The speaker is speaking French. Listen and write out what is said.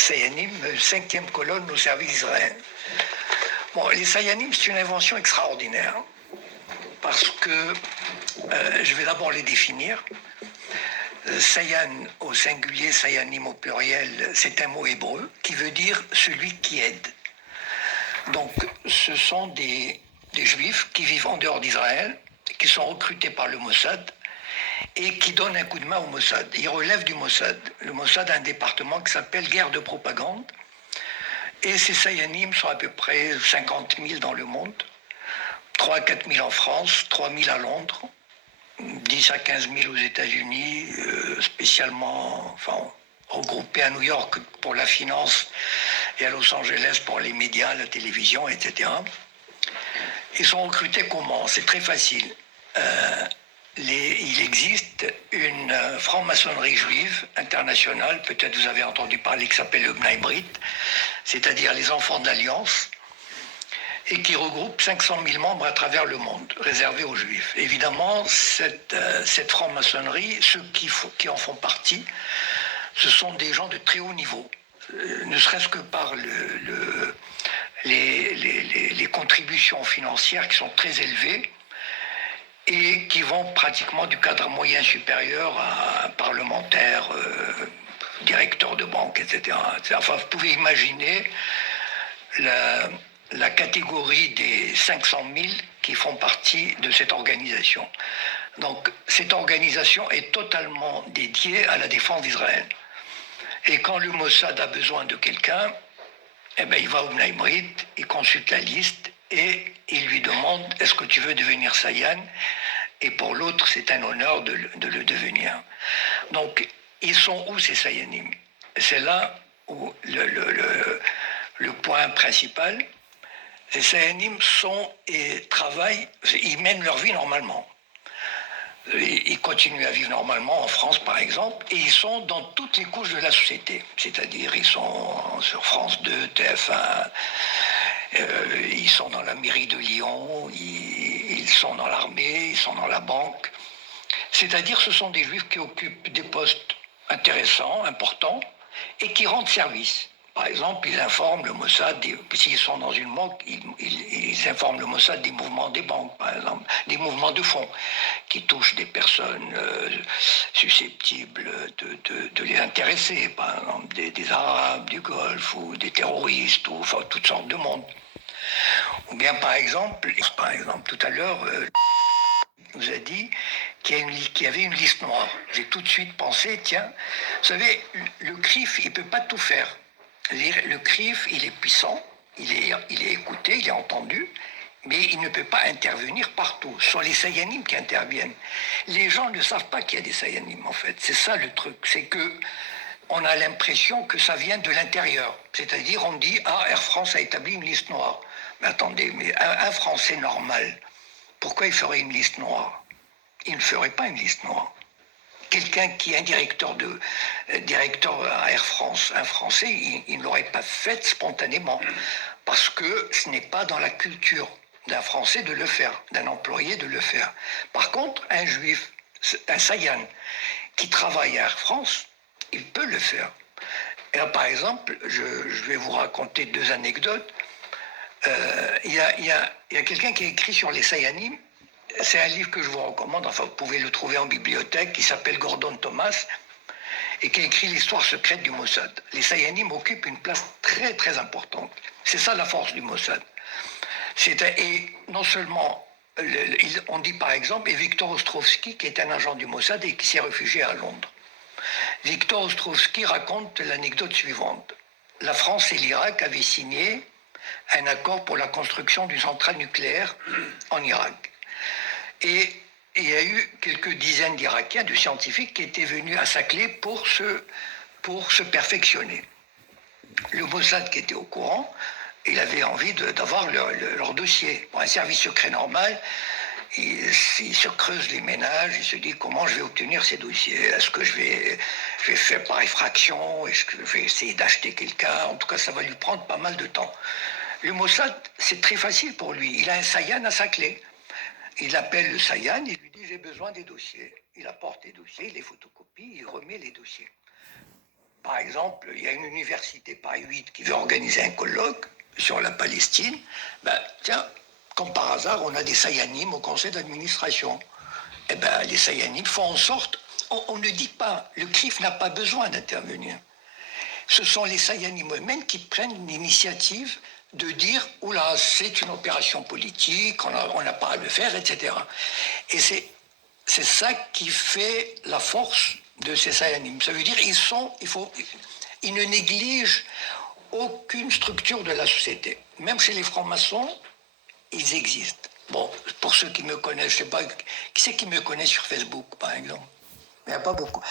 Sayanim, 5e colonne au service d'Israël. Bon, les Sayanim, c'est une invention extraordinaire, parce que je vais d'abord les définir. Sayan au singulier, Sayanim au pluriel, c'est un mot hébreu qui veut dire celui qui aide. Donc, ce sont des juifs qui vivent en dehors d'Israël, qui sont recrutés par le Mossad et qui donnent un coup de main au Mossad. Ils relèvent du Mossad. Le Mossad a un département qui s'appelle guerre de propagande. Et ces Sayanim sont à peu près 50 000 dans le monde, 3 à 4 000 en France, 3 000 à Londres, 10 à 15 000 aux États-Unis, spécialement, regroupés à New York pour la finance et à Los Angeles pour les médias, la télévision, etc. Ils sont recrutés comment? C'est très facile. Il existe une franc-maçonnerie juive internationale, peut-être vous avez entendu parler, qui s'appelle le Bnei Brit, c'est-à-dire les enfants de l'Alliance, et qui regroupe 500 000 membres à travers le monde, réservés aux juifs. Évidemment, cette franc-maçonnerie, ceux qui en font partie, ce sont des gens de très haut niveau, ne serait-ce que par les contributions financières qui sont très élevées, et qui vont pratiquement du cadre moyen supérieur à un parlementaire, directeur de banque, etc. Enfin, vous pouvez imaginer la catégorie des 500 000 qui font partie de cette organisation. Donc, cette organisation est totalement dédiée à la défense d'Israël. Et quand le Mossad a besoin de quelqu'un, eh ben, il va au Bnei Brit, il consulte la liste et il lui demande « Est-ce que tu veux devenir Sayan ?» Et pour l'autre, c'est un honneur de le devenir. Donc, ils sont où ces Sayanim? C'est là où le point principal. Les Sayanim sont et travaillent, ils mènent leur vie normalement. Ils continuent à vivre normalement en France, par exemple, et ils sont dans toutes les couches de la société. C'est-à-dire, ils sont sur France 2, TF1, ils sont dans la mairie de Lyon, ils sont dans l'armée, ils sont dans la banque. C'est-à-dire, ce sont des juifs qui occupent des postes intéressants, importants, et qui rendent service. Par exemple, ils informent le Mossad, s'ils sont dans une banque, ils informent le Mossad des mouvements des banques, par exemple, des mouvements de fonds qui touchent des personnes susceptibles de les intéresser, par exemple des Arabes, du Golfe, ou des terroristes, ou enfin, toutes sortes de monde. Ou bien, par exemple tout à l'heure, nous a dit qu'il y avait une liste noire. J'ai tout de suite pensé, tiens, vous savez, le CRIF, il ne peut pas tout faire. Le CRIF, il est puissant, il est écouté, il est entendu, mais il ne peut pas intervenir partout. Ce sont les Sayanim qui interviennent. Les gens ne savent pas qu'il y a des Sayanim, en fait. C'est ça le truc, c'est que on a l'impression que ça vient de l'intérieur. C'est-à-dire, on dit, ah, Air France a établi une liste noire. Mais attendez, mais un Français normal, pourquoi il ferait une liste noire? Il ne ferait pas une liste noire. Quelqu'un qui est un directeur à Air France, un Français, il ne l'aurait pas fait spontanément, parce que ce n'est pas dans la culture d'un Français de le faire, d'un employé de le faire. Par contre, un Juif, un Sayan, qui travaille à Air France, il peut le faire. Et là, par exemple, je vais vous raconter 2 anecdotes. Il y a quelqu'un qui a écrit sur les Sayanim. C'est un livre que je vous recommande, enfin vous pouvez le trouver en bibliothèque, qui s'appelle Gordon Thomas, et qui a écrit l'histoire secrète du Mossad. Les Sayanim occupent une place très très importante. C'est ça la force du Mossad. Et non seulement, on dit par exemple, et Victor Ostrovsky, qui est un agent du Mossad et qui s'est réfugié à Londres. Victor Ostrovsky raconte l'anecdote suivante. La France et l'Irak avaient signé un accord pour la construction d'une centrale nucléaire en Irak. Et il y a eu quelques dizaines d'Irakiens, de scientifiques, qui étaient venus à Saclay pour se perfectionner. Le Mossad, qui était au courant, il avait envie d'avoir leur dossier. Pour un service secret normal, il se creuse les ménages, il se dit comment je vais obtenir ces dossiers. Est-ce que je vais faire par effraction? Est-ce que je vais essayer d'acheter quelqu'un? En tout cas, ça va lui prendre pas mal de temps. Le Mossad, c'est très facile pour lui. Il a un Sayan à Saclay. Il appelle le Sayan, il lui dit j'ai besoin des dossiers. Il apporte les dossiers, il les photocopie, il remet les dossiers. Par exemple, il y a une université Paris 8 qui veut organiser un colloque sur la Palestine. Ben, tiens, comme par hasard, on a des Sayanim au conseil d'administration. Eh ben, les Sayanim font en sorte, on ne dit pas, le CRIF n'a pas besoin d'intervenir. Ce sont les Sayanim eux-mêmes qui prennent l'initiative de dire « Oula, c'est une opération politique, on n'a pas à le faire, etc. » Et c'est ça qui fait la force de ces Sayanim. Ça veut dire qu'ils ne négligent aucune structure de la société. Même chez les francs-maçons, ils existent. Bon, pour ceux qui me connaissent, je ne sais pas, qui c'est qui me connaît sur Facebook, par exemple? Il n'y a pas beaucoup.